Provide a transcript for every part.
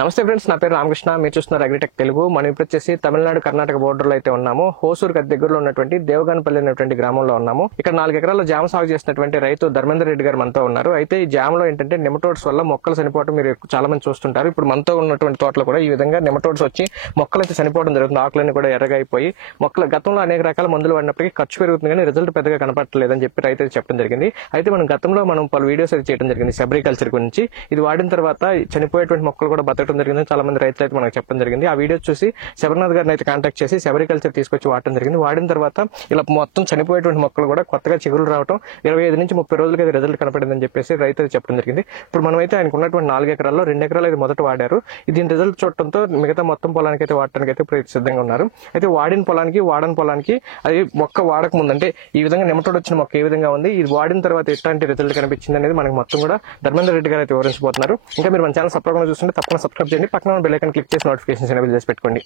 నమస్తే ఫ్రెండ్స్, నా పేరు రామకృష్ణ. మీరు చూస్తున్నారు అగ్రిటెక్ తెలుగు. మనం ఇప్పుడు వచ్చేసి తమిళనాడు కర్ణాటక బోర్డర్ లో అయితే ఉన్నాము. హోసూర్ దగ్గరలో ఉన్నటువంటి దేవగానపల్లి అనేటువంటి గ్రామంలో ఉన్నాము. ఇక్కడ 4 ఎకరాల జామ సాగు చేసినటువంటి రైతు ధర్మేందర్ రెడ్డి గారు మనతో ఉన్నారు. అయితే ఈ జామలో ఏంటంటే నెమటోడ్స్ వల్ల మొక్కలు చనిపోవడం మీరు చాలా మంది చూస్తుంటారు. ఇప్పుడు మనతో ఉన్నటువంటి తోటలో కూడా ఈ విధంగా నెమటోడ్స్ వచ్చి మొక్కలు అయితే చనిపోవడం జరుగుతుంది. ఆకులన్నీ కూడా ఎర్రగా అయిపోయి మొక్కలు గతంలో అనేక రకాల మందులు వాడినప్పటికీ ఖర్చు పెరుగుతుంది, కానీ రిజల్ట్ పెద్దగా కనపడలేదని చెప్పి రైతు చెప్పడం జరిగింది. అయితే గతంలో మనం పలు వీడియోస్ అయితే చేయడం జరిగింది సెబ్రికల్చర్ గురించి. ఇది వాడిన తర్వాత చనిపోయేటువంటి మొక్కలు కూడా బతకడం జరిగింది. చాలా మంది రైతులు అయితే మనకు చెప్పడం జరిగింది. ఆ వీడియో చూసి శబరినాథ్ గారిని అయితే కాంటాక్ట్ చేసి సెబ్రికల్చర్ తీసుకొచ్చి వాడటం జరిగింది. వాడిన తర్వాత ఇలా మొత్తం చనిపోయేటువంటి మొక్కలు కూడా కొత్తగా చిగురులు రావడం 25 నుంచి 30 రోజులకి అది రిజల్ట్ కనపడిందని చెప్పేసి రైతు అయితే చెప్పడం జరిగింది. ఇప్పుడు మనమైతే ఆయనకు ఉన్నటువంటి 4 ఎకరాల్లో 2 ఎకరాలు అయితే మొదట వాడారు. దీని రిజల్ట్ చూడటంతో మిగతా మొత్తం పొలానికి అయితే వాడటానికి అయితే ఇప్పుడు సిద్ధంగా ఉన్నారు. అయితే వాడిన పొలానికి వాడని పొలానికి అది మొక్క వాడక ముందు అంటే ఈ విధంగా నెమటోడ్ వచ్చిన మొక్క ఏ విధంగా ఉంది, ఇది వాడిన తర్వాత ఎట్లాంటి రిజల్ట్ కనిపించింది అనేది మనకి మొత్తం కూడా ధర్మేందర్ రెడ్డి గారు అయితే వివరించబోతున్నారు. ఇంకా మీరు మన ఛానల్ సబ్స్క్రైబ్ చూస్తుంటే తప్పకుండా సబ్స్క్రైబ్ చేయండి. పక్కన బెల్ ఐకాన్ క్లిక్ చేసి నోటిఫికేషన్స్ ఎనేబుల్ చేసి పెట్టుకోండి.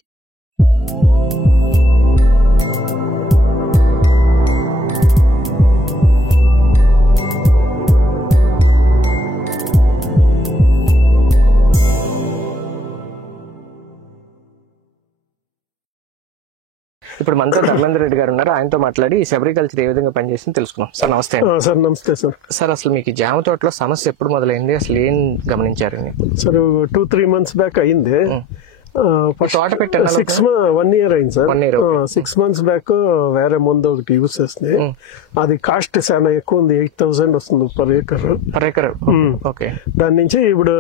ఇప్పుడు మనతో ధర్మేందర్ రెడ్డి గారు ఉన్నారు. ఆయనతో మాట్లాడి ఈ సెబ్రికల్చర్ ఏ విధంగా పనిచేసింది తెలుసుకున్నాం. సార్ నమస్తే. సార్ నమస్తే సార్. సార్ అసలు మీకు జామ తోటలో సమస్య ఎప్పుడు మొదలైంది, అసలు ఏం గమనించారండి? సార్ 2-3 months బ్యాక్ అయింది. తోట పెట్టారు 1 year అయింది సార్. 1 year 6 months బ్యాక్ వేరే ముందు ఒకటి యూజ్ చేస్తుంది. అది కాస్ట్ చాలా ఎక్కువ ఉంది, 8,000 వస్తుంది పర్ ఏకర్. ఓకే. దాని నుంచి ఇప్పుడు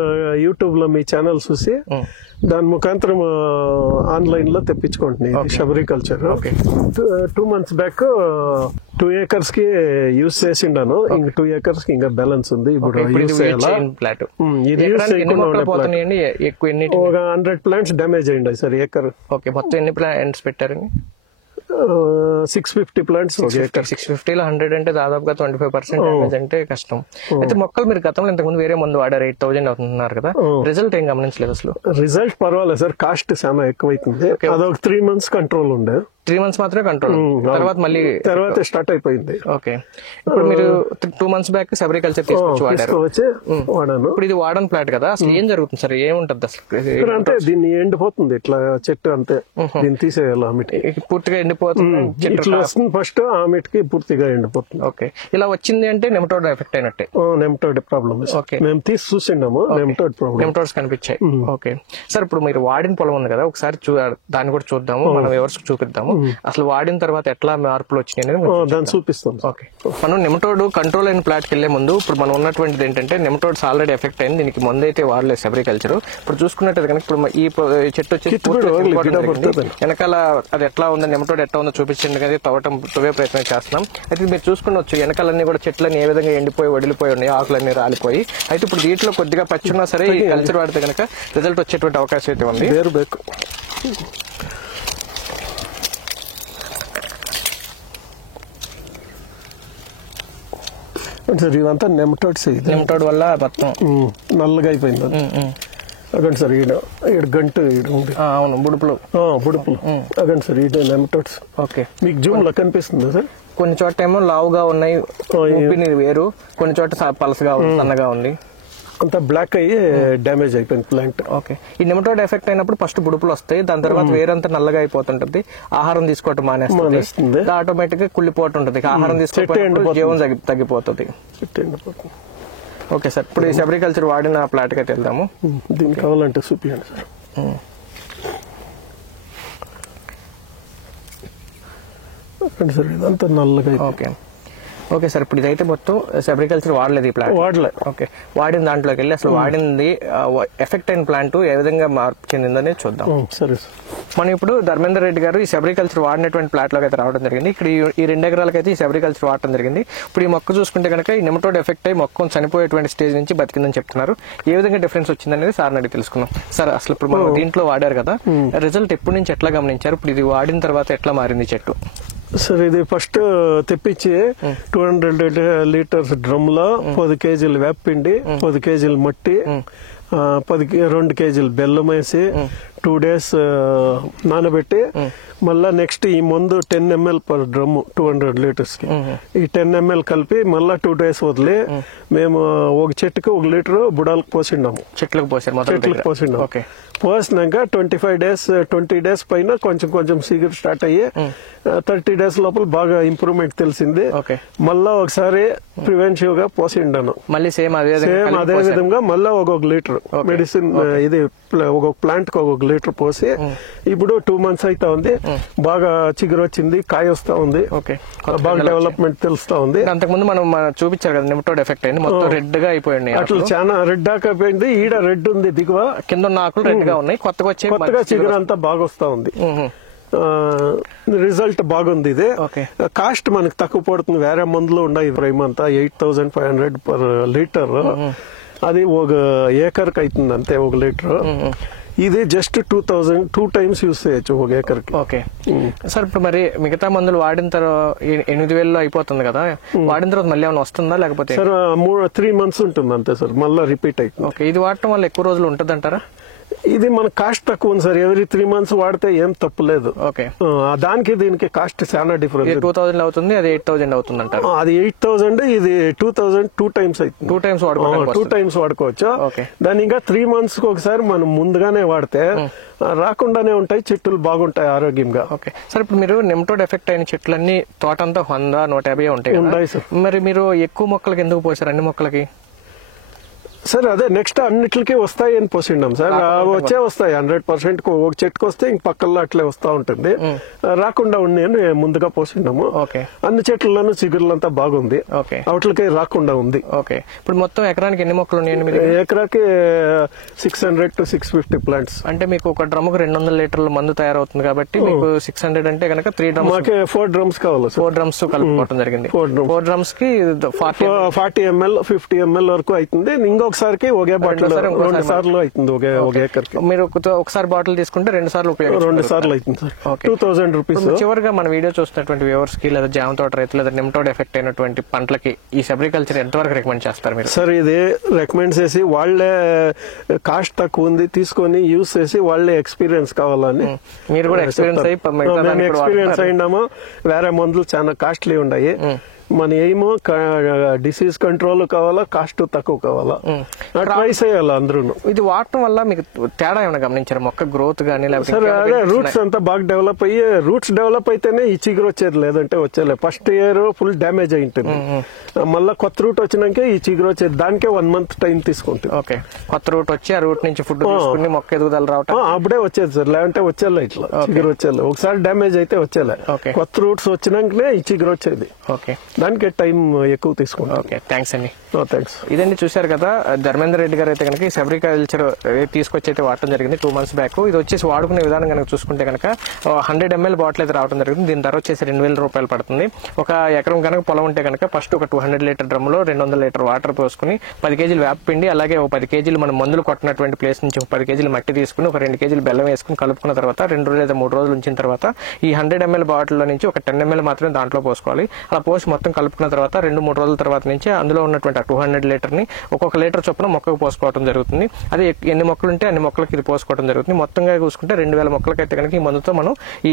యూట్యూబ్ లో మీ ఛానల్ చూసి దాని ముఖాంతరం ఆన్లైన్ లో తెప్పించుకుంటున్నాయి సెబ్రికల్చర్. 2 months బ్యాక్ 2 acres కి యూజ్ చేసిండాను. ఇంక 2 acres కి ఇంకా బ్యాలెన్స్ ఉంది. ఇప్పుడు యూజ్ చేయాలి. ఇది యూజ్ చేయకుండా ఒక 100 plants డ్యామేజ్ అయ్యింది సార్ ఏకర్. ఓకే. మొత్తం ఎన్ని ప్లాంట్స్ పెట్టారండి? 650 plants. 650 లో 100 అంటే దాదాపుగా 25% డ్యామేజ్ అంటే కష్టం. అయితే మొక్కలు మీరు గతంలో ఇంతకుముందు వేరే ముందు వాడారు, 8,000 అవుతున్నారు కదా, రిజల్ట్ ఏం గమనించలేదు అసలు? రిజల్ట్ పర్వాలేదు సార్, కాస్ట్ చాలా ఎక్కువైతుంది. అదొక 3 months కంట్రోల్ ఉండే. 3 months మాత్రమే కంట్రోల్, తర్వాత స్టార్ట్ అయిపోయింది. ఓకే. ఇప్పుడు మీరు 2 months బ్యాక్ సెబ్రికల్చర్ తీసుకొచ్చి వాడాను. ఇప్పుడు ఇది వాడన్ ప్లాట్ కదా, అసలు ఏం జరుగుతుంది సార్, ఏముంటది అసలు? అంటే దీన్ని ఎండిపోతుంది ఇట్లా చెట్టు, అంతే. దీన్ని తీసేయాలి, ఆమెకి పూర్తిగా ఎండిపోతుంది. ఇట్లా వస్తుంది ఫస్ట్, ఆమెకి పూర్తిగా ఎండిపోతుంది. ఓకే. ఇలా వచ్చింది అంటే నెమటోడ్ ఎఫెక్ట్ అయినట్టే. Nematode problem. ఓకే. మేము తీసి చూసిండాము, నెమటోడ్ ప్రాబ్లమ్, నెమటోడ్స్ కనిపించాయి. ఓకే సార్, ఇప్పుడు మీరు వాడిన పొలం ఉంది కదా, ఒకసారి దాన్ని కూడా చూద్దాము, మనం ఎవరికి చూపిద్దాము. అసలు వాడిన తర్వాత ఎట్లా మార్పులు వచ్చినాయి దాన్ని చూపిస్తాం. ఓకే. మనం నెమటోడ్ కంట్రోల్ అయిన ప్లాట్ కి వెళ్లే ముందు ఇప్పుడు మనం ఉన్నటువంటిది ఏంటంటే నెమటోడ్స్ ఆల్రెడీ ఎఫెక్ట్ అయింది, దీనికి ముందు అయితే వాడలేదు సెబ్రికల్చర్. ఇప్పుడు చూసుకున్నట్టు కనుక ఇప్పుడు ఈ చెట్టు వచ్చి వెనకాల అది ఎట్లా ఉందో, నెమటోడ్ ఎట్లా ఉందో చూపించండి కదా, తవ్వే ప్రయత్నం చేస్తున్నాం. అయితే మీరు చూసుకున్నవచ్చు వెనకాలన్నీ కూడా చెట్లన్నీ ఏ విధంగా ఎండిపోయి వడిలిపోయి ఉన్నాయి, ఆకులన్నీ రాలిపోయి. అయితే ఇప్పుడు దీంట్లో కొద్దిగా పచ్చి ఉన్నా సరే ఈ కల్చర్ వాడితే కనుక రిజల్ట్ వచ్చేటువంటి అవకాశం అయితే ఉంది. సార్ ఇదంతా నెమటోడ్స్. నెమటోడ్ వల్ల మొత్తం నల్లగా అయిపోయింది. అదండి సార్, ఈడ గంటు ఉంది. అవును, బుడుపులు. అదండి సార్, ఈడ నెమటోడ్స్. ఓకే. మీకు జూమ్ లో కనిపిస్తుంది సార్? కొన్ని చోట ఏమో లావుగా ఉన్నాయి, వేరు, కొన్ని చోట పలసగా ఉంది, సన్నగా ఉంది, అంతా బ్లాక్ అయ్యి డ్యామేజ్ అయిపోయింది ప్లాంట్. ఓకే. ఈ నెమటోడ్ ఎఫెక్ట్ అయినప్పుడు ఫస్ట్ బుడుపులు వస్తాయి, దాని తర్వాత వేరంతా నల్లగా అయిపోతుంటది, ఆహారం తీసుకోవటం మానేస్తుంది, ఆటోమేటిక్ గా కుళ్ళిపోతుంటది, ఆహారం తీసుకోవడం జీవం తగ్గిపోతుంది. ఓకే సార్, ఇప్పుడు ఈ సెబ్రికల్చర్ వాడిన ప్లాట్ కి అయితే వెళ్దాము. దీనికి కావాలంటే చూపించండి సార్. సార్ ఇదంతా నల్లగా. ఓకే. ఓకే సార్, ఇప్పుడు ఇదైతే మొత్తం సెబ్రికల్చర్ వాడలేదు ఈ ప్లాంట్? వాడలే. ఓకే. వాడిన దాంట్లోకి వెళ్ళి అసలు వాడింది ఎఫెక్ట్ అయిన ప్లాంట్ ఏ విధంగా మార్పు చెందిందని చూద్దాం. సరే సార్. మనం ఇప్పుడు ధర్మేందర్ రెడ్డి గారు ఈ సెబ్రికల్చర్ వాడినటువంటి ప్లాట్ లోకి అయితే రావడం జరిగింది. ఇక్కడ ఈ 2 ఎకరాలకి అయితే ఈ సెబ్రికల్చర్ వాడటం జరిగింది. ఇప్పుడు ఈ మొక్క చూసుకుంటే కనుక ఈ నెమటోడ్ ఎఫెక్ట్ అయ్యి మొక్క చనిపోయేటువంటి స్టేజ్ నుంచి బతికిందని చెప్తున్నారు. ఏ విధంగా డిఫరెన్స్ వచ్చిందనేది సార్ అడిగి తెలుసుకున్నాం. సార్ అసలు ఇప్పుడు మనం దీంట్లో వాడారు కదా, రిజల్ట్ ఎప్పటి నుంచి ఎట్లా గమనించారు, ఇప్పుడు ఇది వాడిన తర్వాత ఎట్లా మారింది చెట్టు? సార్ ఇది ఫస్ట్ తెప్పించి 200 లీటర్స్ డ్రమ్ లో 10 kg వేపపిండి, 10 kg మట్టి, 2 kg బెల్లం వేసి 2 days నానబెట్టి మళ్ళా నెక్స్ట్ ఈ మందు 10 ml పర్ డ్రమ్ 200 లీటర్స్ కి ఈ 10 ml కలిపి మళ్ళా 2 days వదిలి మేము ఒక చెట్టుకి 1 లీటర్ బుడాలకు పోసిండాము. చెట్లకు పోసిండాము. పోసినాక 20 days పైన కొంచెం కొంచెం సిగర్ స్టార్ట్ అయ్యి 30 days లోపల బాగా ఇంప్రూవ్మెంట్ తెలిసింది. మళ్ళా ఒకసారి ప్రివెన్టివ్ గా పోసిండాను. మళ్ళీ సేమ్ అదే విధంగా మళ్ళా 1 లీటర్ మెడిసిన్ ఇది ఒక ప్లాంట్ కి 1 లీటర్ పోసి ఇప్పుడు 2 months అయితే ఉంది. బాగా చిగురు వచ్చింది, కాయ వస్తా ఉంది, బాగా డెవలప్మెంట్ తెలుస్తా ఉంది. అంతకుముందు మనం చూపించారు కదా నెమటోడ్ ఎఫెక్ట్ అయింది, మొత్తం రెడ్ గా అయిపోయింది. అట్లా చాలా రెడ్ అయిపోయింది. ఈడ రెడ్ ఉంది, దిగువ కింద ఉన్న ఆకులు రెడ్ గా ఉన్నాయి. కొత్తగా చిగురు అంతా బాగా వస్తా ఉంది. రిజల్ట్ బాగుంది. ఇది కాస్ట్ మనకు తక్కువ పడుతుంది. వేరే మందులు ఉన్నాయి ప్రైమ్ అంతా 8,500 పర్ లీటర్. అది 1 ఏకర్ కి అవుతుంది అంతే 1 లీటర్. ఇది జస్ట్ 2,000 2 times యూజ్ చేయొచ్చు 1 ఏకర్ కి. ఓకే సార్, ఇప్పుడు మరి మిగతా మందులు వాడిన తర్వాత 8,000 అయిపోతుంది కదా, వాడిన తర్వాత మళ్ళీ ఏమైనా వస్తుందా లేకపోతే? సార్ 3 months ఉంటుంది అంతే సార్, మళ్ళీ రిపీట్ అవుతుంది. ఓకే, ఇది వాడటం వల్ల ఎక్కువ రోజులు ఉంటుంది అంటారా? ఇది మన కాస్ట్ తక్కువ ఉంది సార్. ఎవ్రీ 3 months వాడితే ఏం తప్పు లేదు. ఓకే, దానికి దీనికి కాస్ట్ చాలా డిఫరెన్స్. 2,000 అవుతుంది, అది 8,000 అవుతుంది అంటారు. అది 8,000, ఇది 2,000 2 times అవుతుంది. 2 times వాడుకోవచ్చు. 2 times వాడుకోవచ్చు. దాని ఇంకా 3 months కి ఒకసారి మనం ముందుగానే వాడితే రాకుండానే ఉంటాయి, చెట్లు బాగుంటాయి ఆరోగ్యంగా. ఓకే సార్, ఇప్పుడు మీరు నెమటోడ్ ఎఫెక్ట్ అయిన చెట్లన్నీ తోటంతా 100-150 ఉంటాయి సార్. మరి మీరు ఎక్కువ మొక్కలకి ఎందుకు పోసారు, అన్ని మొక్కలకి? సార్ అదే నెక్స్ట్ అన్నిటికి వస్తాయి అని పోసిండాం సార్. వస్తాయి 100%. ఒక చెట్టుకు వస్తే ఇంక పక్కల్లో అట్లే వస్తా ఉంటుంది. రాకుండా ఉన్నాయి ముందుగా పోసిండాము. అన్ని చెట్లలోనూ చిగురులంతా బాగుంది, వాటికి రాకుండా ఉంది. ఓకే, ఇప్పుడు మొత్తం ఎకరానికి ఎన్ని మొక్కలు ఉన్నాయండి? ఎకరాకి 600 to 650 ప్లాంట్స్. అంటే మీకు ఒక డ్రమ్ముకు 200 లీటర్ల మందు తయారవుతుంది కాబట్టి మీకు 600 అంటే కనుక 3 drums. మాకే 4 drums కావాలి. 4 drums కలుపుకోవడం జరిగింది. 4 drums కి 40 ml 50 ml వరకు అవుతుంది. ఇంకొకసారికి ఒకే బాటిల్ 2 సార్లు అవుతుంది ఒక ఏకర్కి. మీరు ఒకసారి బాటిల్ తీసుకుంటే 2 సార్లు ఉపయోగించవచ్చు. 2 సార్లు అవుతుంది సార్. 2,000 రూపీస్. చివరిగా మన వీడియో చూస్తున్నటువంటి వ్యూవర్స్ కి లేదా జామ తోట రైతులు లేదా నెమటోడ్ ఎఫెక్ట్ అయినటువంటి పంటలకి ఈ సెబ్రికల్చర్ ఎంతవరకు రికమెండ్ చేస్తారు మీరు? సార్ ఇది రికమెండ్ చేసి వాళ్ళే కాస్ట్ తక్కువ ఉంది తీసుకొని యూజ్ చేసి వాళ్ళే ఎక్స్పీరియన్స్ కావాలని. మీరు కూడా ఎక్స్పీరియన్స్ అయినాము. వేరే మందులు చాలా కాస్ట్లీ ఉన్నాయి. మన ఎయిమ్ డిసీజ్ కంట్రోల్ కావాలా, కాస్ట్ తక్కువ కావాలా, ట్రై చేయాలి అందరూ. ఇది వాడటం వల్ల మీకు తేడా ఏమైనా గమనించారు మొక్క గ్రోత్ గానీ? సరే అదే రూట్స్ అంతా బాగా డెవలప్ అయ్యి, రూట్స్ డెవలప్ అయితేనే ఈ చిగురు వచ్చేది, లేదంటే వచ్చేలే. ఫస్ట్ ఇయర్ ఫుల్ డ్యామేజ్ అయి ఉంటుంది, మళ్ళీ కొత్త రూట్ వచ్చినాక ఈ చిగురు వచ్చేది. దానికే 1 month టైం తీసుకుంటుంది. ఓకే, కొత్త రూట్ వచ్చి ఆ రూట్ నుంచి ఫుడ్ తీసుకుని మొక్క ఎదుగుదల రావటం అప్పుడే వచ్చేది సార్, లేదంటే వచ్చేలే ఇట్లా చిగురు వచ్చేలే. ఒకసారి డ్యామేజ్ అయితే వచ్చేలే, కొత్త రూట్స్ వచ్చినాకనే ఈ చిగురు వచ్చేది. ఓకే, దానికి టైం ఎక్కువ తీసుకుంటాం. ఓకే, థ్యాంక్స్ అండి. థ్యాంక్స్. ఇదండి చూశారు కదా, ధర్మేందర్ రెడ్డి గారు అయితే కనుక ఈ సెబ్రికల్చర్ తీసుకొచ్చి అయితే వాడటం జరిగింది 2 months బ్యాక్. ఇది వచ్చేసి వాడుకునే విధానం కనుక చూసుకుంటే కనుక 100 ml బాటిల్ అయితే రావడం జరిగింది. దీని ధర వచ్చేసి 2,000 రూపాయలు పడుతుంది. ఒక ఎకరం కనుక పొలం ఉంటే కనుక ఫస్ట్ ఒక 200 లీటర్ డ్రమ్ లో 200 లీటర్ వాటర్ పోసుకుని 10 kg వేపపిండి, అలాగే ఒక 10 kg మనం మందులు కొట్టినటువంటి ప్లేస్ నుంచి 10 kg మట్టి తీసుకుని ఒక 2 kg బెల్లం వేసుకుని కలుపుకున్న తర్వాత 2 లేదా 3 రోజులు ఉంచిన తర్వాత ఈ 100 ml బాటిల్ లో నుంచి ఒక 10 ml మాత్రమే దాంట్లో పోసుకోవాలి. అలా పోసి మొత్తం కలుపుకున్న తర్వాత 2-3 రోజుల తర్వాత నుంచి అందులో ఉన్నటువంటి 200 లీటర్ ని ఒక్కొక్క లీటర్ చొప్పున మొక్కకు పోసుకోవడం జరుగుతుంది. అదే ఎన్ని మొక్కలు ఉంటే అన్ని మొక్కలకి ఇది పోసుకోవడం జరుగుతుంది. మొత్తంగా చూసుకుంటే 2,000 మొక్కలకైతే కనుక ఈ మందుతో మనం ఈ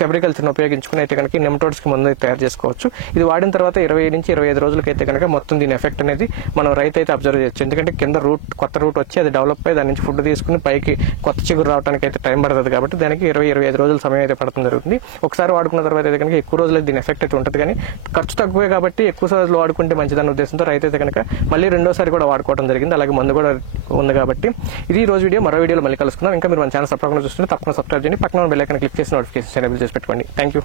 సెబ్రికల్చర్ ని ఉపయోగించుకుని అయితే కనుక నెమటోడ్స్ కి మందు తయారు చేసుకోవచ్చు. ఇది వాడిన తర్వాత 20 నుంచి 25 రోజులకైతే కనుక మొత్తం దీని ఎఫెక్ట్ అనేది మనం రైతు అయితే అబ్జర్వ్ చేయొచ్చు. ఎందుకంటే కింద కొత్త రూట్ వచ్చి అది డెవలప్ అయ్యి దాని నుంచి ఫుడ్ తీసుకుని పైకి కొత్త చిగురు రావడానికి అయితే టైం పడుతుంది. కాబట్టి దానికి 20-25 రోజుల సమయం అయితే పడుతుంది జరుగుతుంది. ఒకసారి వాడుకున్న తర్వాత అయితే కనుక ఎక్కువ రోజులు దీని ఎఫెక్ట్ అయితే ఉంటుంది, కానీ ఖర్చు తక్కువే కాబట్టి ఎక్కువ రోజులు వాడుకుంటే మంచిదన్న ఉద్దేశంతో రైతు అయితే కనుక మళ్ళీ 2వ కూడా వాడుకోవడం జరిగింది. అలాగే మందు కూడా ఉంది కాబట్టి ఇది రోజు వీడియో. మరో వీడియోలో మళ్ళీ కలుసుకుందాం. ఇంకా మీరు మన ఛానల్ సబ్స్క్రైబ్ చూస్తుంటే తప్పకుండా సబ్స్క్రైబ్ చేయండి. పక్కన బెల్ ఐకాన్ క్లిక్ చేసి నోటిఫికేషన్ ఎనేబుల్ చేసి పెట్టుకోండి. Thank you.